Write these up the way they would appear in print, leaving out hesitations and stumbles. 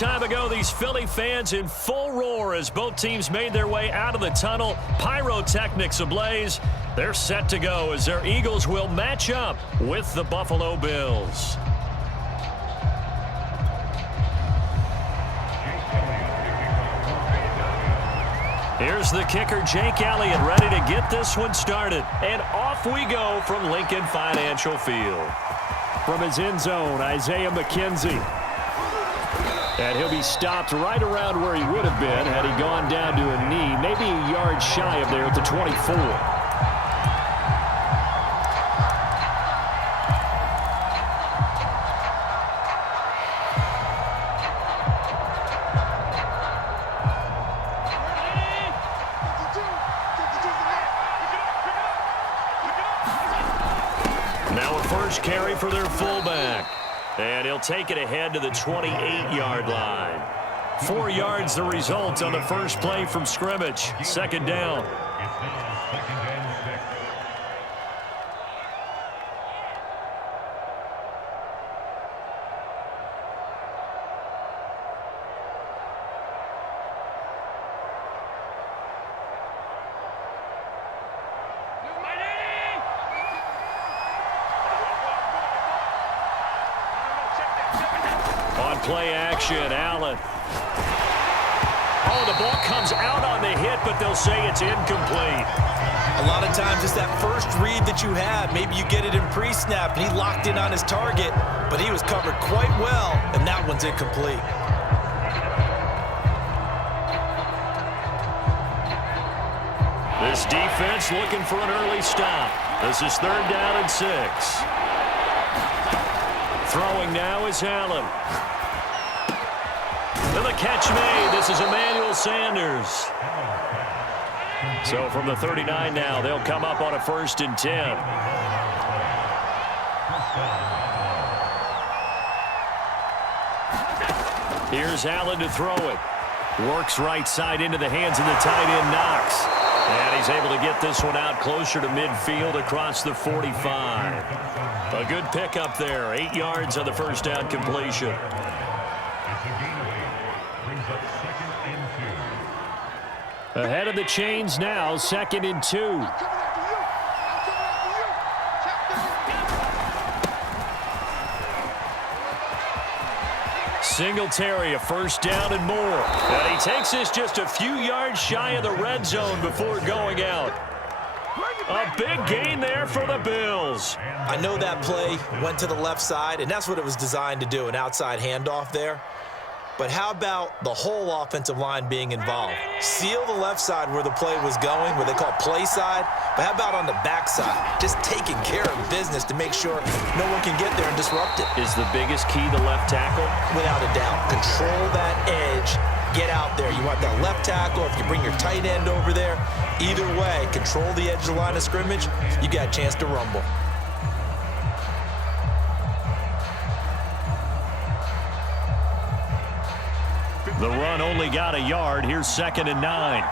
time ago, these Philly fans in full roar as both teams made their way out of the tunnel. Pyrotechnics ablaze. They're set to go as their Eagles will match up with the Buffalo Bills. Here's the kicker, Jake Elliott, ready to get this one started. And off we go from Lincoln Financial Field. From his end zone, Isaiah McKenzie. And he'll be stopped right around where he would have been had he gone down to a knee, maybe a yard shy of there at the 24. Now a first carry for their fullback. And he'll take it ahead to the 28-yard line. 4 yards the result on the first play from scrimmage. Second down. Play action, Allen. Oh, the ball comes out on the hit, but they'll say it's incomplete. A lot of times it's that first read that you have. Maybe you get it in pre-snap, and he locked in on his target, but he was covered quite well, and that one's incomplete. This defense looking for an early stop. This is 3rd down and 6. Throwing now is Allen. And the catch made. This is Emmanuel Sanders. So from the 39 now, they'll come up on a 1st and 10. Here's Allen to throw it. Works right side into the hands of the tight end, Knox. And he's able to get this one out closer to midfield across the 45. A good pickup there. 8 yards on the first down completion. Ahead of the chains now, 2nd and 2. Singletary, a 1st down and more. And he takes this just a few yards shy of the red zone before going out. A big gain there for the Bills. I know that play went to the left side, and that's what it was designed to do, an outside handoff there. But how about the whole offensive line being involved? Seal the left side where the play was going, where they call play side. But how about on the back side? Just taking care of business to make sure no one can get there and disrupt it. Is the biggest key the left tackle? Without a doubt. Control that edge. Get out there. You want that left tackle. If you bring your tight end over there, either way, control the edge of the line of scrimmage, you got a chance to rumble. The run only got a yard. Here's 2nd and 9.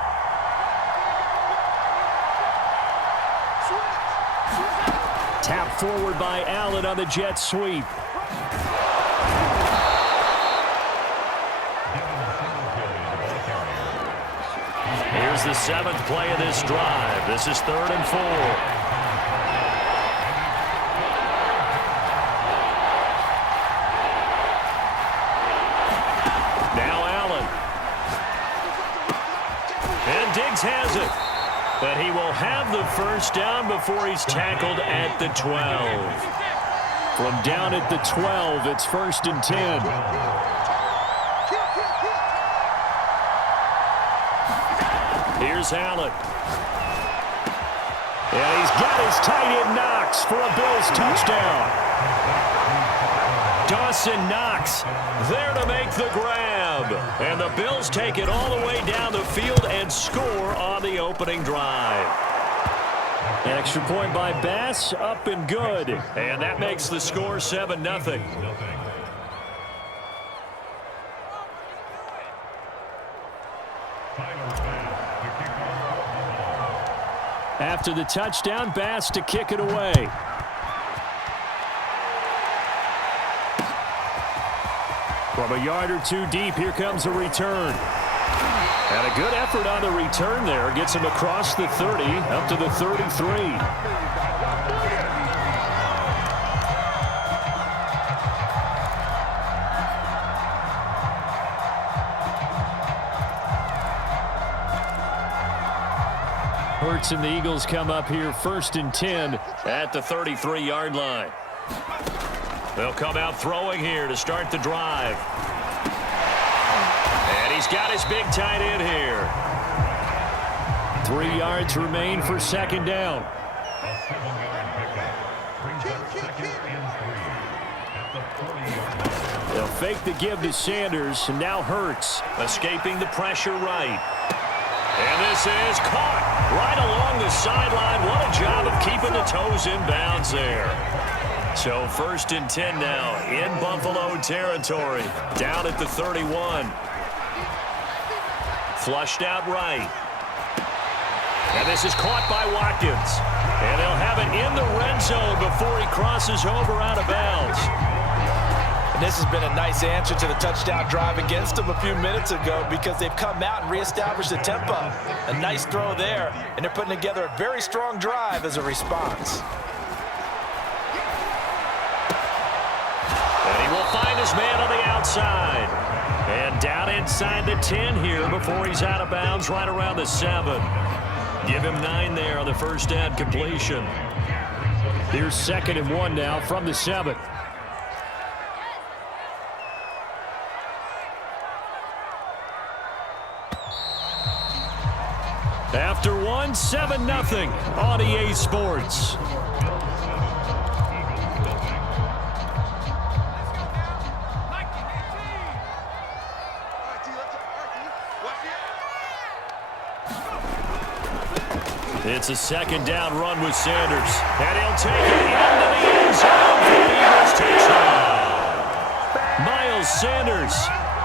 Tap forward by Allen on the jet sweep. Here's the 7th play of this drive. This is 3rd and 4. Has it, but he will have the 1st down before he's tackled at the 12. From down at the 12, it's 1st and 10. Here's Allen. And he's got his tight end Knox for a Bills touchdown. Dawson Knox there to make the grab. And the Bills take it all the way down the field and score on the opening drive. Extra point by Bass, up and good. And that makes the score 7-0. After the touchdown, Bass to kick it away. From From a yard or two deep, here comes a return. And a good effort on the return there. Gets him across the 30, up to the 33. Hurts and the Eagles come up here 1st and 10 at the 33-yard line. They'll come out throwing here to start the drive. And he's got his big tight end here. 3 yards remain for 2nd down. They'll fake the give to Sanders, and now Hurts escaping the pressure right. And this is caught right along the sideline. What a job of keeping the toes in bounds there. So 1st and 10 now in Buffalo territory. Down at the 31. Flushed out right. And this is caught by Watkins. And they'll have it in the red zone before he crosses over out of bounds. And this has been a nice answer to the touchdown drive against them a few minutes ago because they've come out and reestablished the tempo. A nice throw there, and they're putting together a very strong drive as a response. And he will find his man on the outside. And down inside the 10 here before he's out of bounds right around the 7. Give him 9 there on the first down completion. Here's 2nd and 1 now from the 7. After 1, 7-0 on EA Sports. It's a 2nd down run with Sanders. And he'll take it into the end zone for the Eagles touchdown. Miles Sanders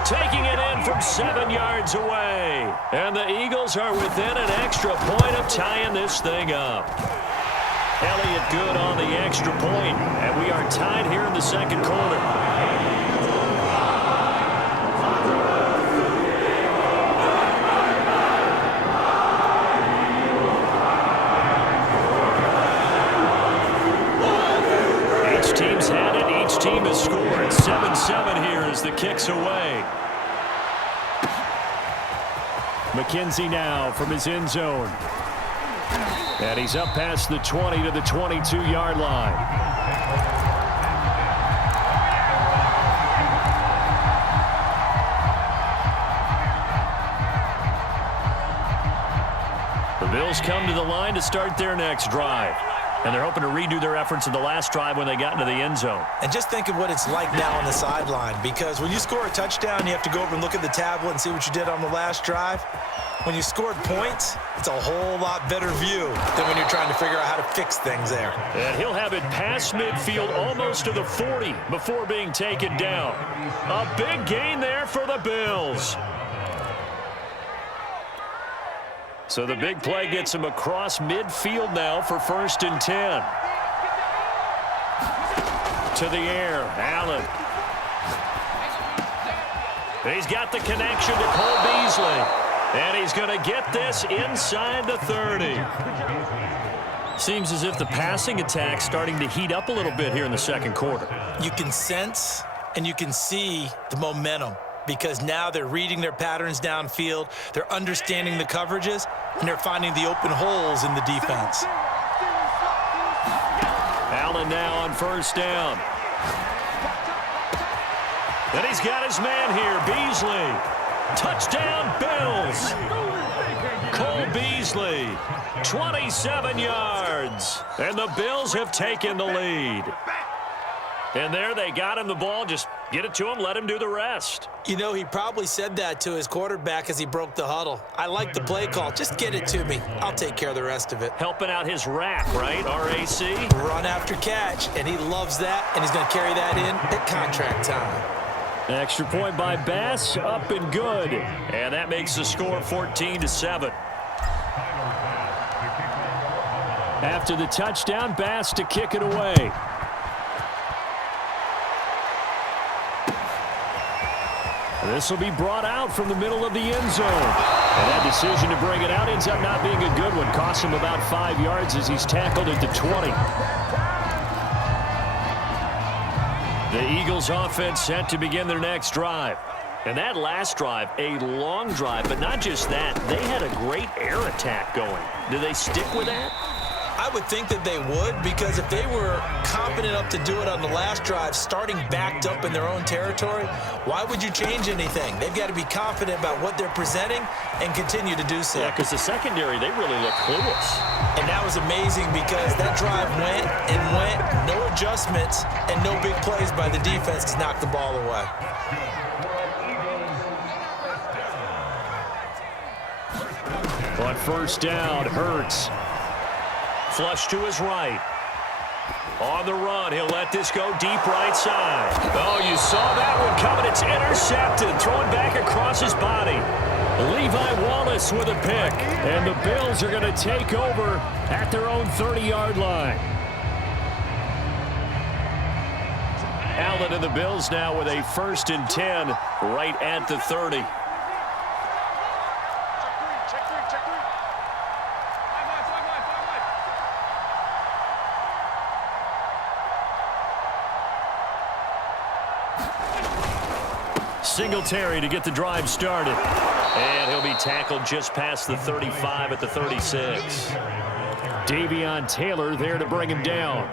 taking it in from 7 yards away. And the Eagles are within an extra point of tying this thing up. Elliott good on the extra point. And we are tied here in the 2nd quarter. Team's had it. Each team has scored. 7-7 here as the kick's away. McKenzie now from his end zone. And he's up past the 20 to the 22-yard line. The Bills come to the line to start their next drive. And they're hoping to redo their efforts in the last drive when they got into the end zone. And just think of what it's like now on the sideline, because when you score a touchdown, you have to go over and look at the tablet and see what you did on the last drive. When you scored points, it's a whole lot better view than when you're trying to figure out how to fix things there. And he'll have it past midfield almost to the 40 before being taken down. A big gain there for the Bills. So the big play gets him across midfield now for 1st and 10. To the air, Allen. He's got the connection to Cole Beasley. And he's going to get this inside the 30. Seems as if the passing attack's starting to heat up a little bit here in the 2nd quarter. You can sense and you can see the momentum, because now they're reading their patterns downfield, they're understanding the coverages, and they're finding the open holes in the defense. Allen now on 1st down. And he's got his man here, Beasley. Touchdown, Bills. Cole Beasley, 27 yards. And the Bills have taken the lead. And there they got him the ball. Just get it to him, let him do the rest. You know, he probably said that to his quarterback as he broke the huddle. I like the play call. Just get it to me. I'll take care of the rest of it. Helping out his RAC, right? R-A-C? Run after catch, and he loves that, and he's going to carry that in at contract time. Extra point by Bass, up and good. And that makes the score 14-7. After the touchdown, Bass to kick it away. This will be brought out from the middle of the end zone. And that decision to bring it out ends up not being a good one. Costs him about 5 yards as he's tackled at the 20. The Eagles offense set to begin their next drive. And that last drive, a long drive, but not just that. They had a great air attack going. Do they stick with that? I would think that they would, because if they were confident enough to do it on the last drive, starting backed up in their own territory, why would you change anything? They've got to be confident about what they're presenting and continue to do so. Yeah, because the secondary, they really look clueless. And that was amazing because that drive went and went, no adjustments, and no big plays by the defense to knock the ball away. On first down, Hurts. Flush to his right. On the run, he'll let this go deep right side. Oh, you saw that one coming. It's intercepted. Throwing back across his body. Levi Wallace with a pick. And the Bills are going to take over at their own 30-yard line. Allen and the Bills now with a 1st and 10 right at the 30. Singletary to get the drive started. And he'll be tackled just past the 35 at the 36. Davion Taylor there to bring him down.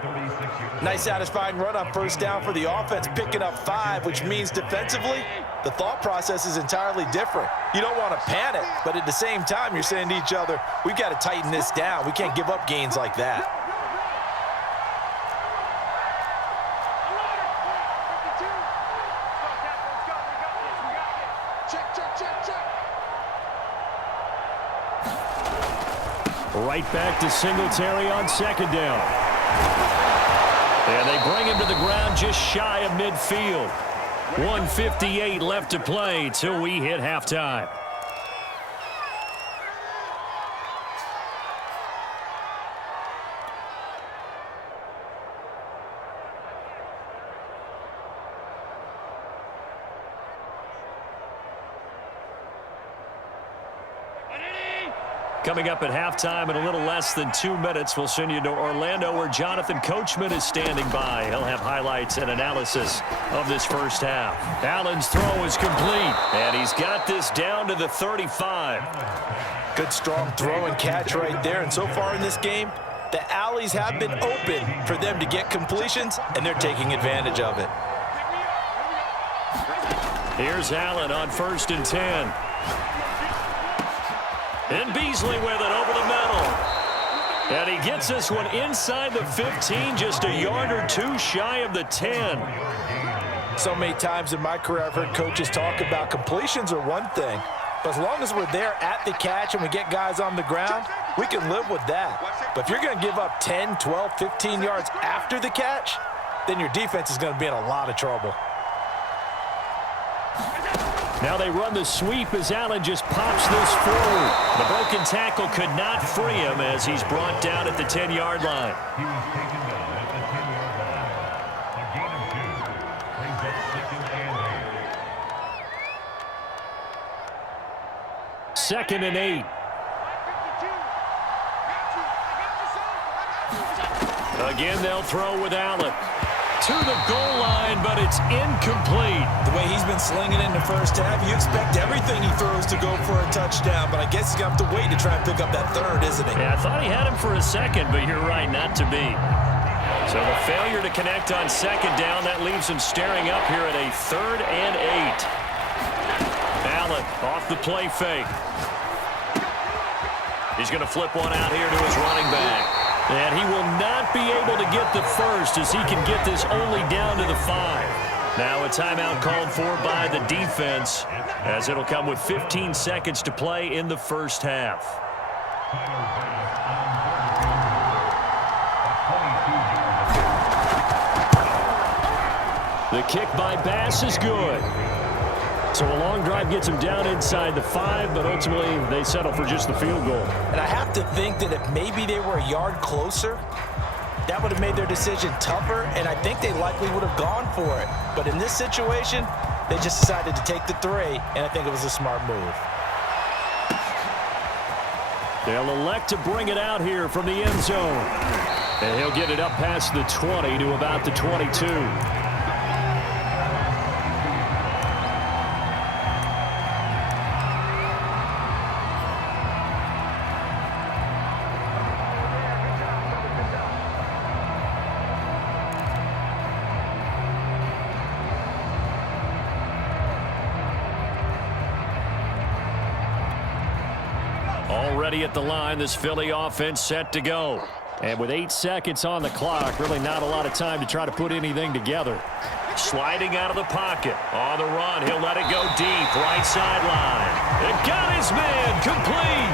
Nice satisfying run on first down for the offense, picking up 5, which means defensively, the thought process is entirely different. You don't want to panic, but at the same time, you're saying to each other, we've got to tighten this down. We can't give up gains like that. Right back to Singletary on 2nd down. And they bring him to the ground just shy of midfield. 1:58 left to play till we hit halftime. Coming up at halftime in a little less than 2 minutes, we'll send you to Orlando where Jonathan Coachman is standing by. He'll have highlights and analysis of this first half. Allen's throw is complete, and he's got this down to the 35. Good strong throw and catch right there. And so far in this game, the alleys have been open for them to get completions, and they're taking advantage of it. Here's Allen on 1st and 10. And Beasley with it over the middle. And he gets this one inside the 15, just a yard or 2 shy of the 10. So many times in my career, I've heard coaches talk about completions are one thing, but as long as we're there at the catch and we get guys on the ground, we can live with that. But if you're going to give up 10, 12, 15 yards after the catch, then your defense is going to be in a lot of trouble. Now they run the sweep as Allen just pops this forward. The broken tackle could not free him as he's brought down at the 10-yard line. 2nd and 8. Again, they'll throw with Allen. To the goal line, but it's incomplete. The way he's been slinging in the first half, you expect everything he throws to go for a touchdown, but I guess he's going to have to wait to try and pick up that 3rd, isn't he? Yeah, I thought he had him for a second, but you're right, not to be. So the failure to connect on 2nd down, that leaves him staring up here at a 3rd and 8. Allen off the play fake. He's going to flip one out here to his running back. And he will not be able to get the first as he can get this only down to the 5. Now a timeout called for by the defense as it'll come with 15 seconds to play in the first half. The kick by Bass is good. So a long drive gets him down inside the 5, but ultimately they settle for just the field goal. And I have to think that if maybe they were a yard closer, that would have made their decision tougher, and I think they likely would have gone for it. But in this situation, They just decided to take the 3, and I think it was a smart move. They'll elect to bring it out here from the end zone. And he'll get it up past the 20 to about the 22. Already at the line, this Philly offense set to go. And with 8 seconds on the clock, really not a lot of time to try to put anything together. Sliding out of the pocket. On the run, he'll let it go deep. Right sideline. And got his man complete.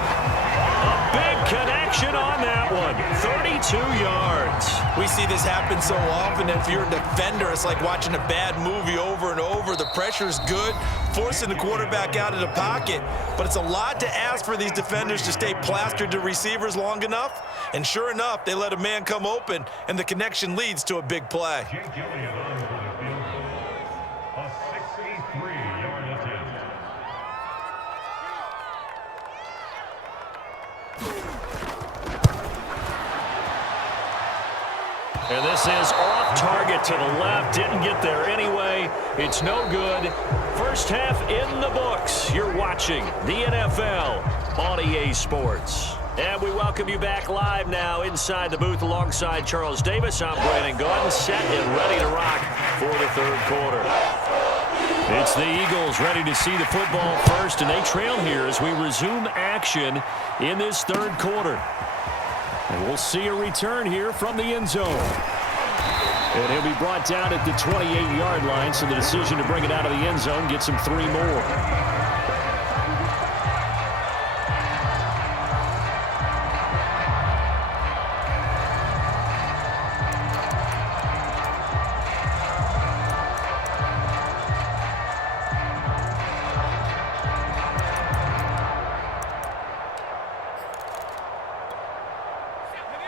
A big connection on that one. 32 yards. We see this happen so often. If you're a defender, it's like watching a bad movie over and over. The pressure's good, forcing the quarterback out of the pocket. But it's a lot to ask for these defenders to stay plastered to receivers long enough. And sure enough, they let a man come open, and the connection leads to a big play. And this is off target to the left. Didn't get there anyway. It's no good. First half in the books. You're watching the NFL on EA Sports. And we welcome you back live now inside the booth alongside Charles Davis. I'm Brandon Gordon, set and ready to rock for the third quarter. It's the Eagles ready to see the football first, and they trail here as we resume action in this third quarter. And we'll see a return here from the end zone. And he'll be brought down at the 28-yard line, so the decision to bring it out of the end zone gets him 3 more.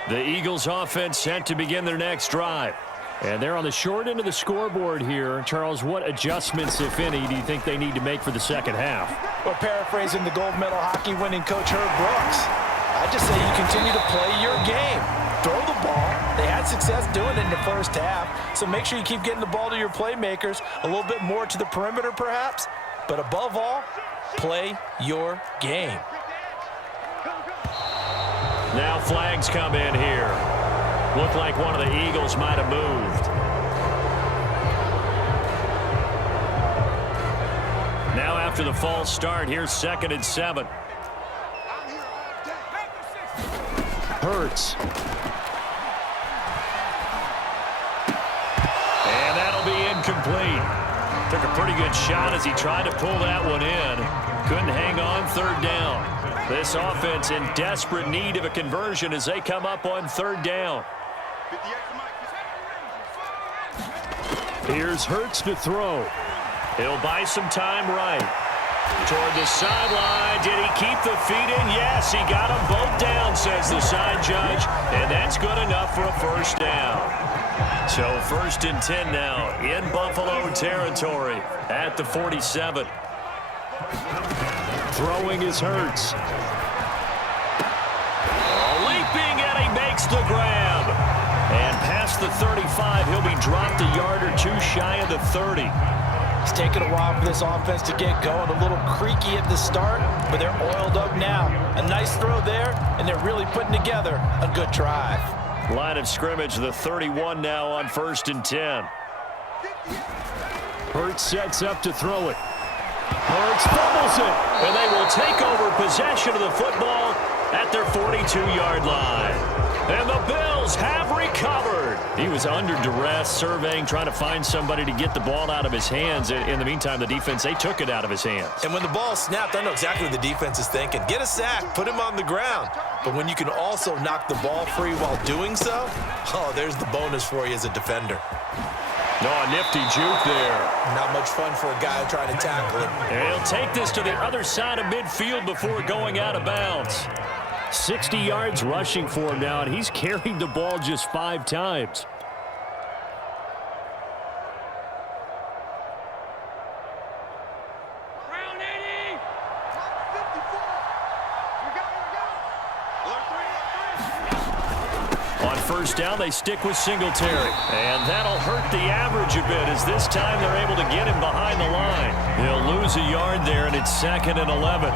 The Eagles offense set to begin their next drive. And they're on the short end of the scoreboard here. Charles, what adjustments, if any, do you think they need to make for the second half? Well, paraphrasing the gold medal hockey winning coach Herb Brooks, I just say you continue to play your game. Throw the ball. They had success doing it in the first half, so make sure you keep getting the ball to your playmakers, a little bit more to the perimeter perhaps, but above all, play your game. Now flags come in here. Looked like one of the Eagles might have moved. Now after the false start, here's 2nd and 7. Hurts. And that'll be incomplete. Took a pretty good shot as he tried to pull that one in. Couldn't hang on, 3rd down. This offense in desperate need of a conversion as they come up on 3rd down. Here's Hurts to throw. He'll buy some time right. Toward the sideline. Did he keep the feet in? Yes, he got them both down, says the side judge. And that's good enough for a 1st down. So 1st and 10 now in Buffalo territory at the 47. Throwing is Hurts. Leaping, and he makes the grab. And past the 35, he'll be dropped a yard or 2 shy of the 30. It's taken a while for this offense to get going. A little creaky at the start, but they're oiled up now. A nice throw there, and they're really putting together a good drive. Line of scrimmage, the 31 now on 1st and 10. Hurts sets up to throw it. Hurts fumbles it, and they will take over possession of the football at their 42-yard line. And the Bills have recovered. He was under duress, surveying, trying to find somebody to get the ball out of his hands. In the meantime, the defense, they took it out of his hands. And when the ball snapped, I know exactly what the defense is thinking. Get a sack, put him on the ground. But when you can also knock the ball free while doing so, oh, there's the bonus for you as a defender. No, a nifty juke there. Not much fun for a guy trying to tackle him. And he'll take this to the other side of midfield before going out of bounds. 60 yards rushing for him now, and he's carried the ball just 5 times. first down, they stick with Singletary. And that'll hurt the average a bit as this time they're able to get him behind the line. He'll lose a yard there, and it's 2nd and 11.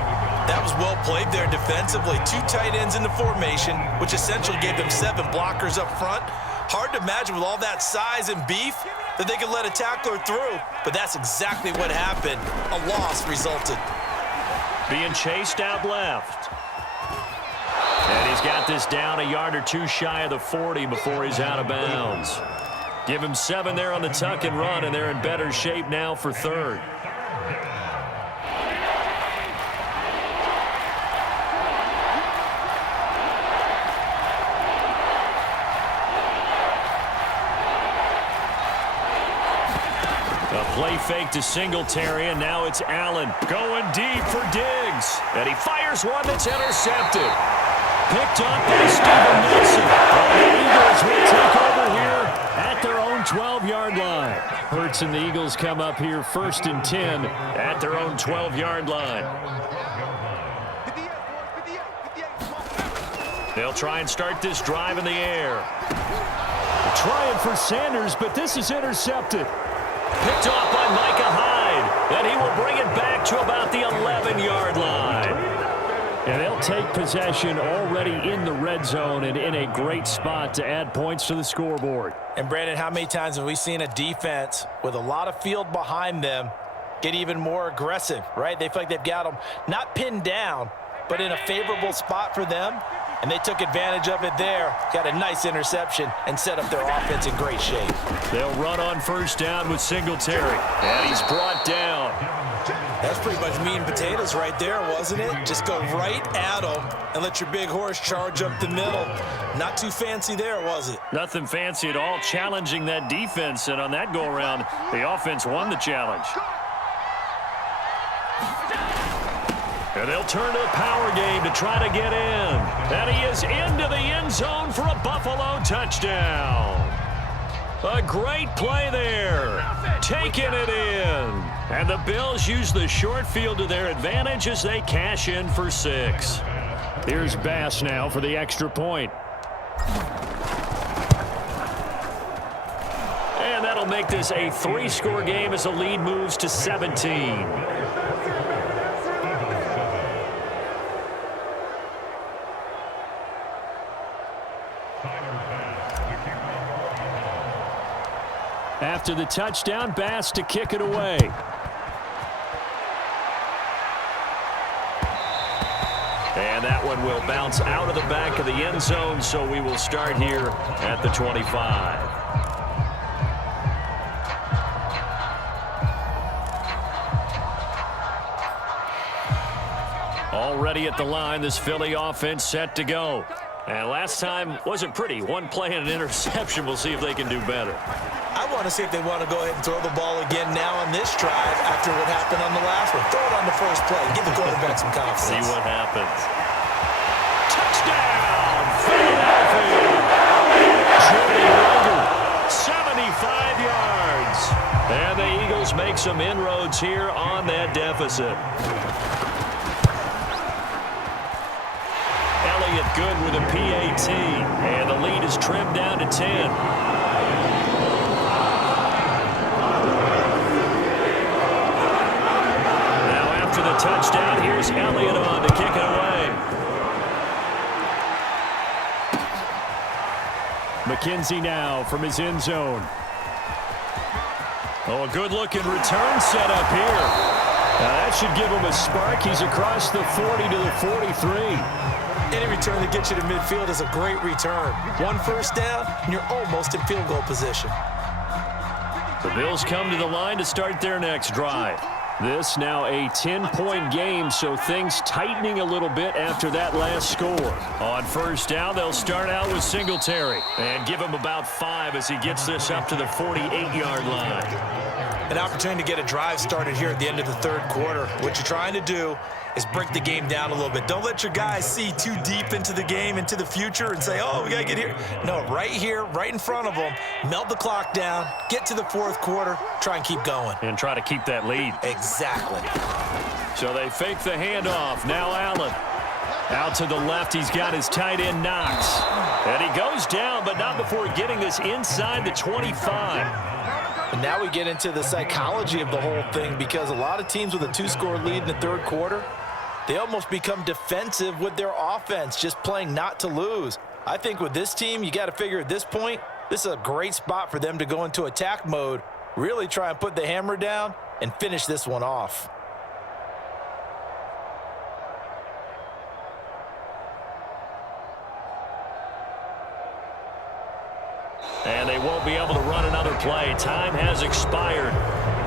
That was well played there defensively. 2 tight ends in the formation, which essentially gave them 7 blockers up front. Hard to imagine with all that size and beef that they could let a tackler through, but that's exactly what happened. A loss resulted. Being chased out left. And he's got this down a yard or 2 shy of the 40 before he's out of bounds. Give him 7 there on the tuck and run, and they're in better shape now for 3rd. Play fake to Singletary, and now it's Allen going deep for Diggs. And he fires one that's intercepted. Picked up by Steven Nelson. And the Eagles will take over here at their own 12-yard line. Hurts and the Eagles come up here 1st and 10 at their own 12-yard line. They'll try and start this drive in the air. Trying for Sanders, but this is intercepted. Picked off by Micah Hyde, and he will bring it back to about the 11-yard line. And they'll take possession already in the red zone and in a great spot to add points to the scoreboard. And, Brandon, how many times have we seen a defense with a lot of field behind them get even more aggressive, right? They feel like they've got them not pinned down, but in a favorable spot for them. And they took advantage of it there. Got a nice interception and set up their offense in great shape. They'll run on first down with Singletary. And he's brought down. That's pretty much meat and potatoes right there, wasn't it? Just go right at them and let your big horse charge up the middle. Not too fancy there, was it? Nothing fancy at all. Challenging that defense. And on that go-around, the offense won the challenge. And they'll turn to the power game to try to get in. And he is into the end zone for a Buffalo touchdown. A great play there. Taking it in. And the Bills use the short field to their advantage as they cash in for 6. Here's Bass now for the extra point. And that'll make this a 3-score game as the lead moves to 17. After the touchdown, Bass to kick it away. And that one will bounce out of the back of the end zone, so we will start here at the 25. Already at the line, this Philly offense set to go. And last time wasn't pretty. One play and an interception. We'll see if they can do better. I want to see if they want to go ahead and throw the ball again now on this drive after what happened on the last one. Throw it on the first play. Give the quarterback some confidence. See what happens. Touchdown, Philadelphia. Jimmy Rager, 75 yards. And the Eagles make some inroads here on that deficit. Good with a PAT, and the lead is trimmed down to 10. Now after the touchdown, here's Elliott on to kick it away. McKenzie now from his end zone. Oh, a good-looking return set up here. Now that should give him a spark. He's across the 40 to the 43. Any return that gets you to midfield is a great return. 1 first down, and you're almost in field goal position. The Bills come to the line to start their next drive. This now a 10-point game, so things tightening a little bit after that last score. On first down, they'll start out with Singletary and give him about 5 as he gets this up to the 48-yard line. An opportunity to get a drive started here at the end of the 3rd quarter. What you're trying to do is break the game down a little bit. Don't let your guys see too deep into the game, into the future, and say, oh, we got to get here. No, right here, right in front of them, melt the clock down, get to the 4th quarter, try and keep going. And try to keep that lead. Exactly. So they fake the handoff. Now Allen. Out to the left, he's got his tight end Knox. And he goes down, but not before getting this inside the 25. And now we get into the psychology of the whole thing, because a lot of teams with a 2-score lead in the third quarter, they almost become defensive with their offense, just playing not to lose. I think with this team, you got to figure at this point, this is a great spot for them to go into attack mode, really try and put the hammer down and finish this one off. And they won't be able to run another play. Time has expired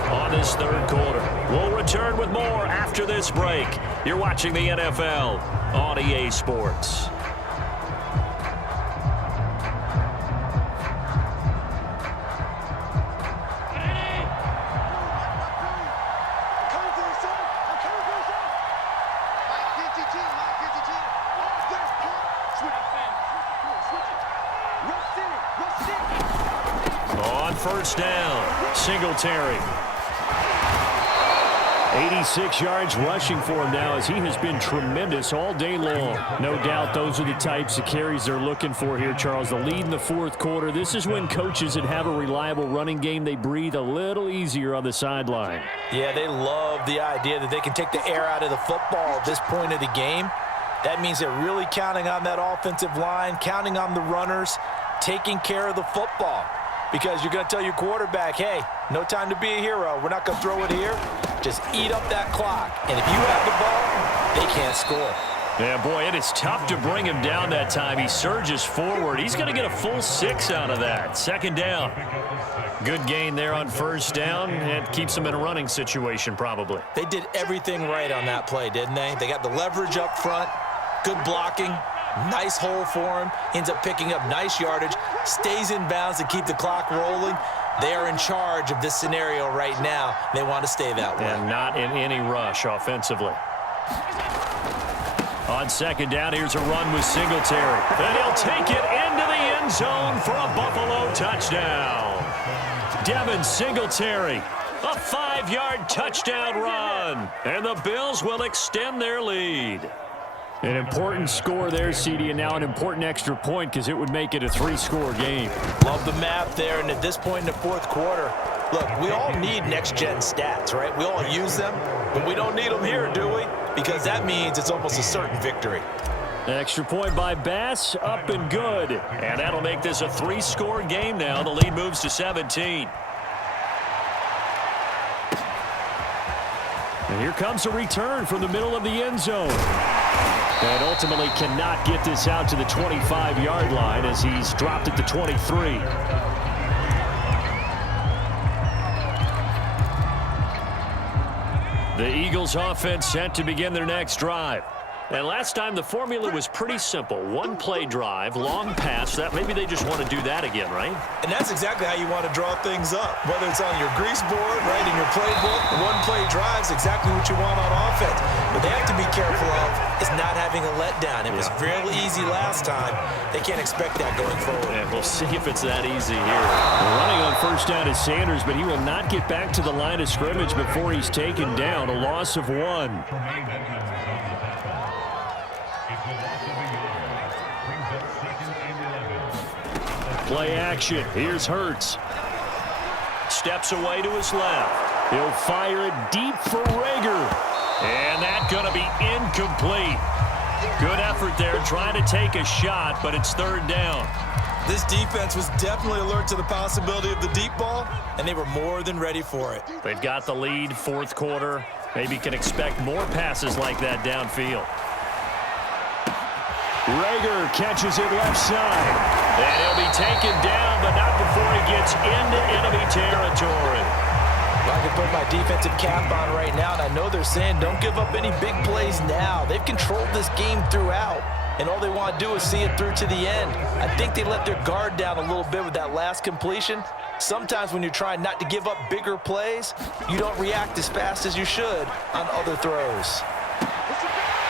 on this third quarter. We'll return with more after this break. You're watching the NFL on EA Sports. First down, Singletary. 86 yards rushing for him now, as he has been tremendous all day long. No doubt those are the types of carries they're looking for here, Charles. The lead in the fourth quarter. This is when coaches that have a reliable running game, they breathe a little easier on the sideline. Yeah, they love the idea that they can take the air out of the football at this point of the game. That means they're really counting on that offensive line, counting on the runners, taking care of the football. Because you're going to tell your quarterback, hey, no time to be a hero. We're not going to throw it here. Just eat up that clock. And if you have the ball, they can't score. Yeah, boy, it is tough to bring him down that time. He surges forward. He's going to get a full 6 out of that. Second down. Good gain there on first down, and keeps him in a running situation probably. They did everything right on that play, didn't they? They got the leverage up front, good blocking. Nice hole for him. Ends up picking up nice yardage. Stays in bounds to keep the clock rolling. They are in charge of this scenario right now. They want to stay that way. And not in any rush offensively. On second down, here's a run with Singletary. And he'll take it into the end zone for a Buffalo touchdown. Devin Singletary, a 5-yard touchdown run. And the Bills will extend their lead. An important score there, CD, and now an important extra point because it would make it a 3-score game. Love the math there, and at this point in the fourth quarter, look, we all need next-gen stats, right? We all use them, but we don't need them here, do we? Because that means it's almost a certain victory. Extra point by Bass, up and good. And that'll make this a 3-score game now. The lead moves to 17. And here comes a return from the middle of the end zone. And ultimately cannot get this out to the 25-yard line as he's dropped at the 23. The Eagles offense set to begin their next drive. And last time the formula was pretty simple. One-play drive, long pass. That maybe they just want to do that again, right? And that's exactly how you want to draw things up. Whether it's on your grease board, right, in your playbook, one-play drive is exactly what you want on offense. What they have to be careful of is not having a letdown. It was fairly easy last time. They can't expect that going forward. And we'll see if it's that easy here. Running on first down is Sanders, but he will not get back to the line of scrimmage before he's taken down. A loss of 1. Play action. Here's Hurts. Steps away to his left. He'll fire it deep for Rager. And that's going to be incomplete. Good effort there trying to take a shot, but it's third down. This defense was definitely alert to the possibility of the deep ball, and they were more than ready for it. They've got the lead, fourth quarter. Maybe can expect more passes like that downfield. Rager catches it left side. And he'll be taken down, but not before he gets into enemy territory. I can put my defensive cap on right now, and I know they're saying don't give up any big plays now. They've controlled this game throughout, and all they want to do is see it through to the end. I think they let their guard down a little bit with that last completion. Sometimes when you're trying not to give up bigger plays, you don't react as fast as you should on other throws.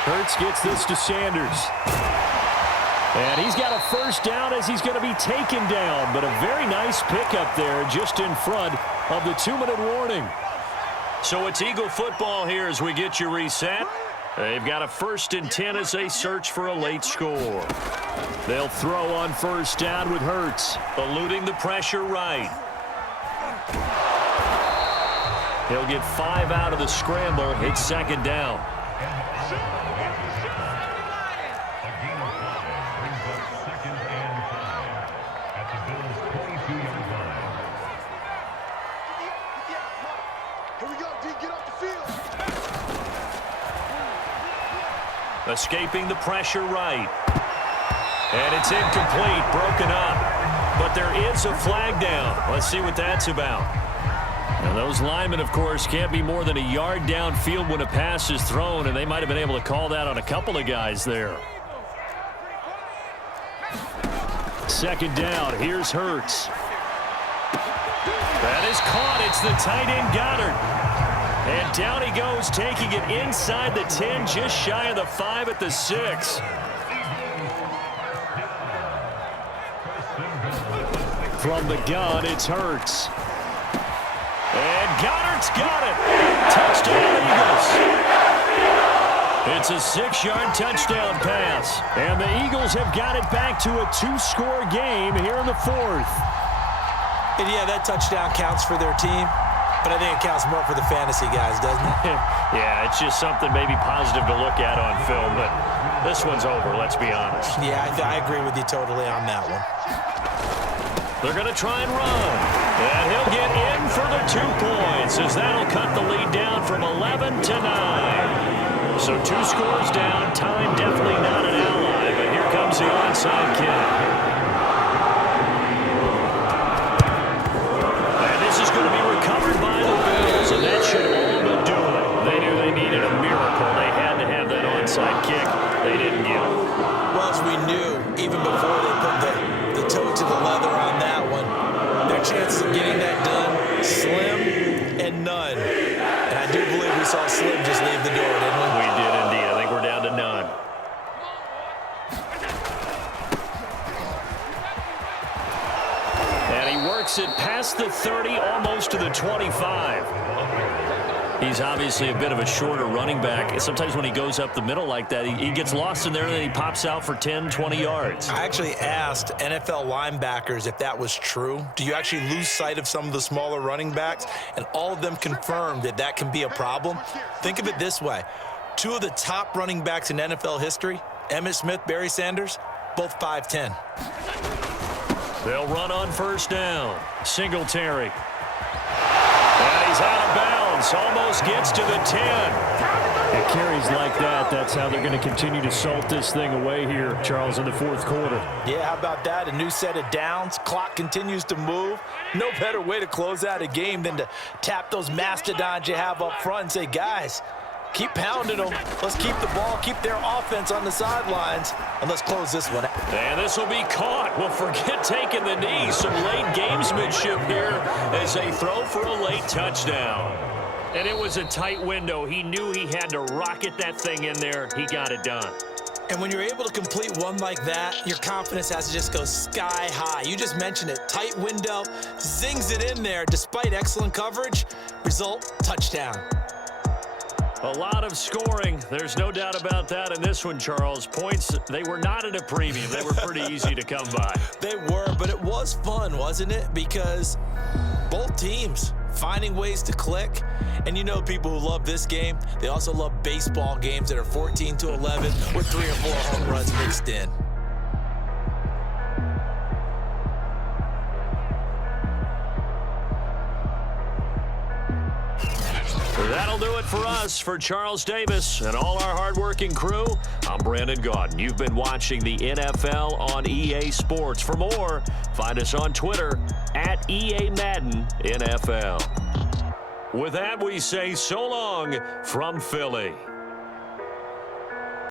Hurts gets this to Sanders. And he's got a first down as he's going to be taken down. But a very nice pickup there just in front of the 2-minute warning. So it's Eagle football here as we get you reset. They've got a 1st and 10 as they search for a late score. They'll throw on 1st down with Hurts, eluding the pressure right. He'll get 5 out of the scramble. It's 2nd down. Escaping the pressure right. And it's incomplete, broken up. But there is a flag down. Let's see what that's about. And those linemen, of course, can't be more than a yard downfield when a pass is thrown, and they might have been able to call that on a couple of guys there. 2nd down. Here's Hurts. That is caught. It's the tight end Goddard. And down he goes, taking it inside the 10, just shy of the 5 at the 6. From the gun, it's Hurts. And Goddard's got it. Touchdown, Eagles. It's a 6-yard touchdown pass. And the Eagles have got it back to a 2-score game here in the 4th. And yeah, that touchdown counts for their team. But I think it counts more for the fantasy guys, doesn't it? Yeah, it's just something maybe positive to look at on film, but this one's over, let's be honest. Yeah, I agree with you totally on that one. They're going to try and run. And he'll get in for the 2 points, as that'll cut the lead down from 11 to 9. So 2 scores down, time definitely not an ally, but here comes the onside kick. And that should all but do it. They knew they needed a miracle. They had to have that onside kick. They didn't get it. Well, as we knew, even before they put the toe to the leather on that one, their chances of getting that done, slim and none. And I do believe we saw Slim just leave the door, didn't we? We did indeed. I think we're down to none. And he works it past the 30, almost to the 25. He's obviously a bit of a shorter running back. Sometimes when he goes up the middle like that, he gets lost in there and then he pops out for 10, 20 yards. I actually asked NFL linebackers if that was true. Do you actually lose sight of some of the smaller running backs? And all of them confirmed that that can be a problem. Think of it this way. 2 of the top running backs in NFL history, Emmitt Smith, Barry Sanders, both 5'10". They'll run on 1st down. Singletary. And he's out of bounds. Almost gets to the 10. It carries like that. That's how they're going to continue to salt this thing away here, Charles, in the 4th quarter. Yeah, how about that? A new set of downs. Clock continues to move. No better way to close out a game than to tap those mastodons you have up front and say, guys, keep pounding them. Let's keep the ball, keep their offense on the sidelines, and let's close this one out. And this will be caught. Well, forget taking the knee. Some late gamesmanship here as they throw for a late touchdown. And it was a tight window. He knew he had to rocket that thing in there. He got it done. And when you're able to complete one like that, your confidence has to just go sky high. You just mentioned it. Tight window, zings it in there despite excellent coverage. Result, touchdown. A lot of scoring. There's no doubt about that in this one, Charles. Points, they were not at a premium. They were pretty easy to come by. They were, but it was fun, wasn't it? Because both teams finding ways to click. And you know people who love this game, they also love baseball games that are 14-11 with 3 or 4 home runs mixed in. That'll do it for us. For Charles Davis and all our hardworking crew, I'm Brandon Gaudin. You've been watching the NFL on EA Sports. For more, find us on Twitter at EA Madden NFL. With that, we say so long from Philly.